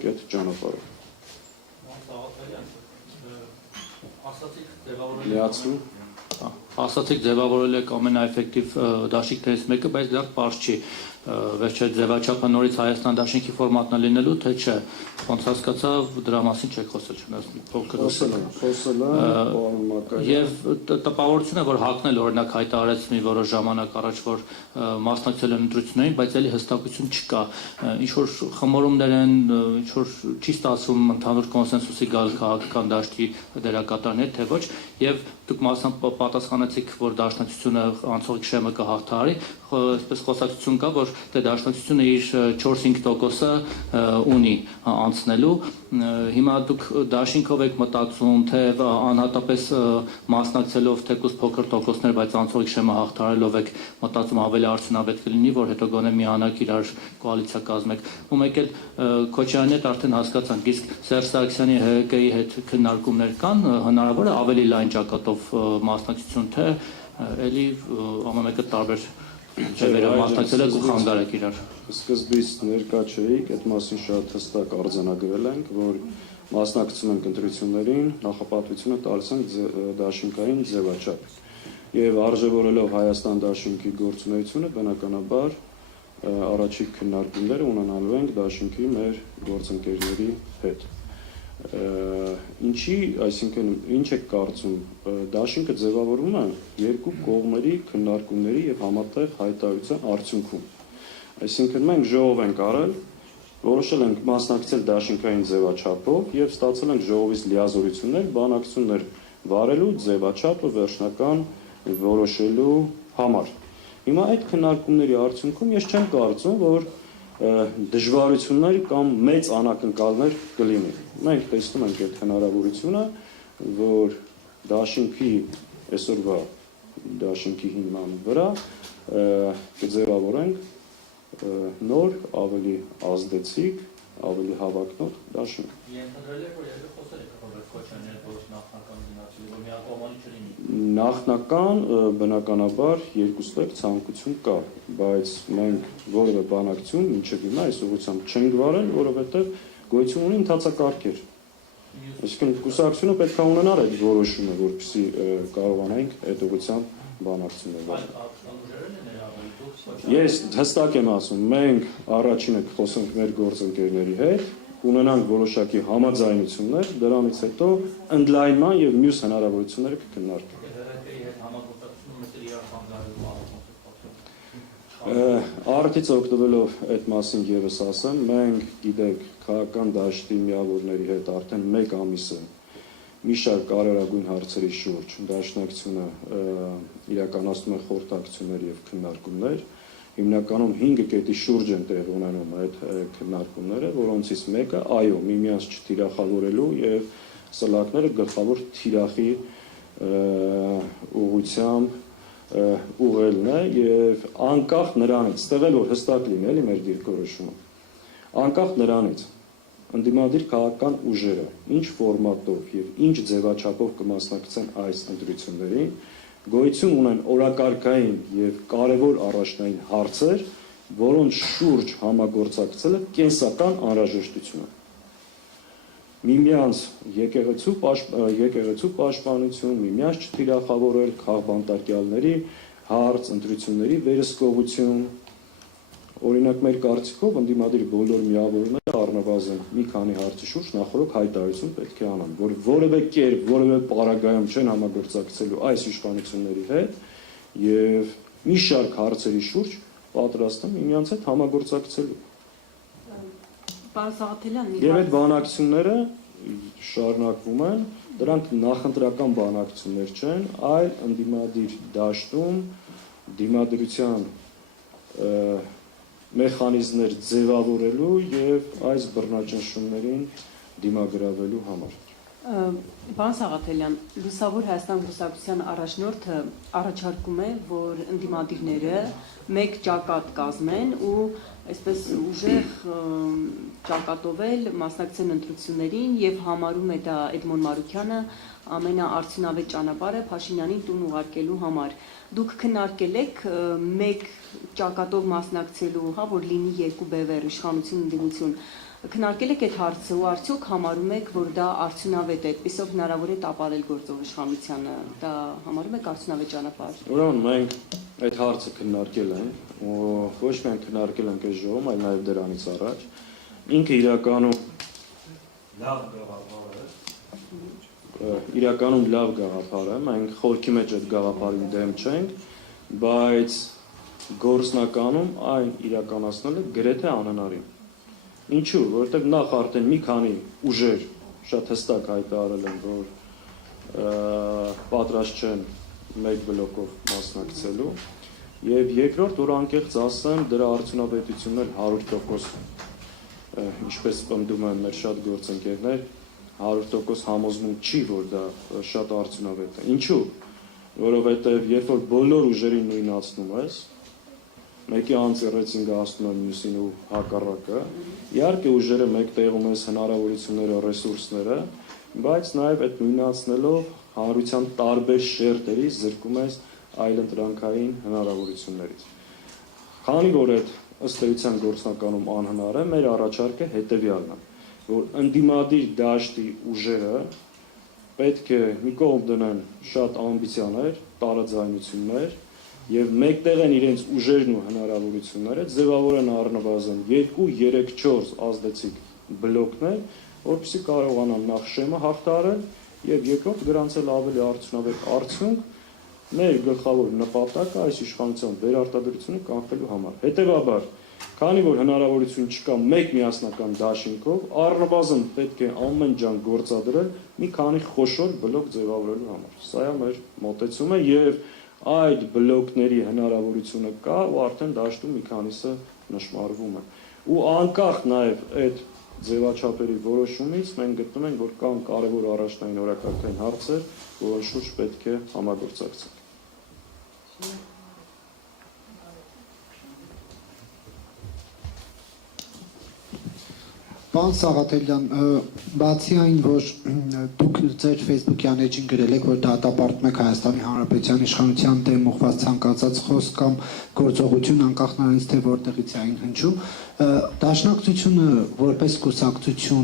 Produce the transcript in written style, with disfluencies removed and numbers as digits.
ենք այդ ճանապարհով։ Ասացիք ձևավորել եք ամենաէֆեկտիվ դաշինքներից մեկը, բայց դա պարզ չի։ Վերջը ձևաչափը նորից Հայաստան դաշինքի ֆորմատն է լինելու, թե չէ։ Ոնց հասկացա, դրա մասին չեք խոսել, չնայած փոքր խոսել եմ, եւ տպավորություն է, որ ՀԱԿ-ն էլ օրինակ հայտարարեց մի որոշ ժամանակ առաջ, որ մասնակցել են ընտրություններին, բայց էլի հստակություն չկա։ Ինչ որ խմորումներ են, ինչ որ չի ստացվում ընդհանուր կոնսենսուսի գալ քաղաքական դաշտի դերակատարներ, թե ոչ, եւ դուք մասամբ պատասխանեցիք, որ դաշնակցությունը անցող գիշերը կհաղթահարի, այսպես խոսակցություն կա, որ դե դաշնակցությունը իր 4-5%-ը ունի անցնելու։ Հիմա դուք դաշինքով եք մտածում, թե անհատապես մասնակցելով թեկուզ փոքր տոկոսներ, բայց անցող գիշերը հաղթահարելով եք մտածում ավելի արդյունավետ կլինի, որ հետո գոնե միանաք իրար կոալիցիա կազմեք։ Ու մեկ էլ Քոչարյանի հետ արդեն հասկացանք, իսկ Սերժ Սարգսյանի ՀՀԿ-ի հետ քննարկումներ կան, հնարավոր է ավելի լայն ճակատով մասնակցություն, թե էլի ամենը տարբեր մասնակցել եք ու խանգարել եք իրար։ Սկզբից ներկա չէիք, այդ մասին շատ հստակ արձանագրել ենք, որ մասնակցում ենք ընտրություններին, նախապատվությունը տալիս ենք դաշինքային ձևաչափ։ Եվ արժևորելով Հայաստան դաշինքի գործունեությունը, բնականաբար առաջիկ քննարկումները ունենալու ենք դաշինքի մեր գործընկերների հետ։ Ինչի, այսինքն ինչ եք կարծում, դաշինքը ձևավորվում է երկու կողմերի քննարկումների եւ համատեղ հայտարարության արդյունքում։ Այսինքն մենք ժողով ենք արել, որոշել ենք մասնակցել դաշինքային ձևաչափով եւ ստացել ենք ժողովից լիազորություններ, բանակցություններ վարելու ձևաչափը վերջնական որոշելու համար։ Հիմա այդ քննարկումների արդյունքում ես չեմ կարծում, որ դժվարություններ կամ մեծ անակնկալներ կլինի։ Մենք տեսնում ենք այդ հնարավորությունը, որ դաշինքի այսօրվա դաշինքի հիման վրա կձևավորենք նոր, ավելի ազդեցիկ, ավելի հավակնող դաշինք։ Ենթադրել եք, որ երբ խոսել եք Ռոբերտ Քոչարյանի հետ, որ նախնական դիմացի, որ միակողմանի չլինի։ Նախնական բնականաբար երկուստեք ցանկություն կա, բայց մենք որևէ բանակցություն մինչև հիմա այս ուղղությամբ չենք վարել, որովհետև գոյություն ունի ընթացակարգեր։ Այսինքն կուսակցությունը պետք է ունենար այդ որոշումը, որպեսզի կարողանանք այդ ուղղությամբ բանակցություններ վարել։ Ես հստակ եմ ասում, մենք առաջինը կխոսենք մեր գործընկերների հետ, կունենանք որոշակի համաձայնություններ, դրանից հետո ընդլայնման եւ մյուս հնարավորությունները կքննարկենք։ Արդից օգտվելով այդ մասին եւս ասեմ, մենք գիտեք քաղաքական դաշտի միավորների հետ արդեն 1 ամիս է մի շարք կարևորագույն հարցերի շուրջ դաշնակցությունը իրականացնում է խորհրդակցություններ եւ քննարկումներ։ Հիմնականում 5 կետի շուրջ են տեղ ունենում այդ քննարկումները, որոնցից մեկը այո, միմյանց չթիրախավորելու եւ սլակները գլխավոր թիրախի ուղղությամբ ուղղելն է եւ անկախ նրանից, ստեղել որ հստակ լինի էլի մեր դիրքորոշումը, անկախ նրանից ընդդիմադիր քաղաքական ուժերը ինչ ֆորմատով եւ ինչ ձևաչափով կմասնակցեն այս ընտրություններին, գոյություն ունեն օրակարգային եւ կարեւոր առաջնային հարցեր, որոնց շուրջ համագործակցելը կենսական անհրաժեշտություն է։ Միմյանց եկեղեցու պաշտպանություն, միմյանց չթիրախավորել, քաղբանտարկյալների հարց, ընտրությունների վերահսկողություն։ Օրինակ մեր կարծիքով ընդդիմադիր բոլոր միավորները առնվազն մի քանի հարցի շուրջ նախորդ հայտարարություն պետք է անան, որ որևէ կերպ, որևէ պարագայում չեն համագործակցելու այս իշխանությունների հետ եւ մի շարք հարցերի շուրջ պատրաստ են միմյանց հետ համագործակցելու։ Եվ այդ բանակցությունները շարունակվում են, դրանք նախընտրական բանակցություններ չեն, այլ ընդդիմադիր դաշտում դիմադրության մեխանիզմներ ձևավորելու եւ այս բռնաճնշումներին դիմագրավելու համար։ Պարոն Սաղաթելյան, Լուսավոր Հայաստան կուսակցության առաջնորդը առաջարկում է, որ ընդդիմադիրները մեկ ճակատ կազմեն ու այսպես ուժեղ ճակատով էլ մասնակցեն ընտրություններին եւ համարում է դա Էդմոն Մարուքյանը ամենաարդյունավետ ճանապարհը Փաշինյանին տուն ուղարկելու համար։ Դուք քննարկել եք մեկ ճակատով մասնակցելու, հա, որ լինի երկու բևեռ, իշխանություն, ընդդիմություն, քննարկել եք այդ հարցը ու արդյոք համարում եք, որ դա արդյունավետ է, այդպիսով հնարավոր է տապալել գործող իշխանությանը, դա համարում եք արդյունավետ ճանապարհ։ Ուրեմն մենք այդ հարցը քննարկել ենք ու ոչ միայն քննարկել ենք այս ժողովում, այլ նաև դրանից առաջ։ Ինքը իրականում լավ գաղափար է, մենք խորքի մեջ այդ գաղափարին դեմ չենք, բայց գործնականում այն իրականացնելը գրեթե անհնարին։ Ինչու՞, որովհետև նախ արդեն մի քանի ուժեր շատ հստակ հայտարարել են, որ պատրաստ չեն մեկ բլոկով մասնակցելու, եւ երկրորդ, որ անկեղծ ասեմ, դրա արդյունավետությունն էլ 100%, ինչպես պնդում են մեր շատ գործընկերներ, 100% համոզմունք չի, որ դա շատ արդյունավետ է։ Ինչու՞, որովհետև երբ որ բոլոր ուժերին նույնացնում ես, մեկի անձեռեցին գահացնում են մյուսին ու հակառակը, իհարկե ուժերը մեկ տեղում ես հնարավորությունները, ռեսուրսները, բայց նաև այդ նույնացնելով հանրության տարբեր շերտերից զրկում ես այլընտրանքային հնարավորություններից։ Քանի որ այդ ըստ էության գործնականում անհնար է, մեր առաջարկը հետևյալն է, որ ընդդիմադիր դաշտի ուժերը պետք է մի կողմ դնեն շատ ամբիցիաներ, տարաձայնություններ եւ մեկտեղ են իրենց ուժերն ու հնարավորությունները, ձևավորեն առնվազն 2, 3, 4 ազդեցիկ բլոկներ, որովհետեւ կարողանան նախ շեմը հաղթահարել եւ երկրորդ գրանցել ավելի արդյունավետ արդյունք մեր գլխավոր նպատակը այս իշխանության վերարտադրությունը կանխելու համար։ Հետևաբար, քանի որ հնարավորություն չկա մեկ միասնական դաշինքով, առնվազն պետք է ամեն ջան գործադրել մի քանի խոշոր բլոկ ձևավորելու համար։ Սա է մեր մոտեցումը եւ այդ բլոկների հնարավորությունը կա ու արդեն դաշտում մի քանիսը նշмарվում է։ Ու անկախ նաեւ այդ ձևաչափերի որոշումից մենք գտնում ենք, որ կան կարևոր առաջնային օրակարգային հարցեր, որոնց շուրջ պետք է համագործակցենք։ Պարոն Սաղաթելյան, բացի այն, որ դուք ձեր Facebook-յան էջին գրել եք, որ դատապարտում եք Հայաստանի Հանրապետության իշխանության դեմ ուղղված ցանկացած խոսք կամ գործողություն, անկախ նրանից թե որտեղից է այն հնչում, Դաշնակցությունը որպես կուսակցություն